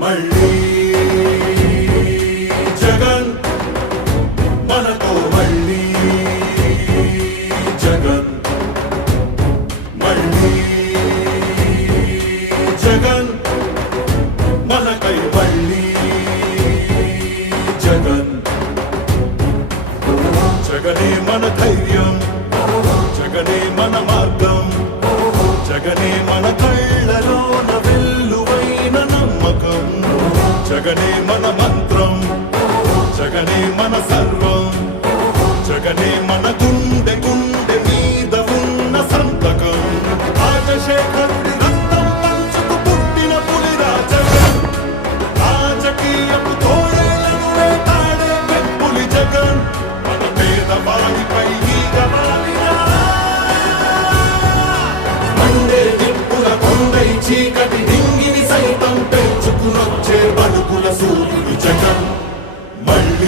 మళ్ళీ జగన్ మనతో మళ్ళీ జగన్. మళ్ళీ జగన్ మనకై మళ్ళీ జగన్. జగనే మన ధైర్యం జగనే మన మార్గం జగనే మన జగనే మన మంత్రం జగనే మన సర్వం జగనే మన గుండె గుండె మీద ఉన్న సంతకం. రాజశేఖరుడి రక్తం పంచుకు పుట్టిన పులి రాజగం. రాజకీయపు తోడేలను వేటాడే పెంపులి జగన్ మన పేదవాడిపై మండే నిప్పుల కొండై చీకటి డింగిని సైతం పెంచుకునొచ్చే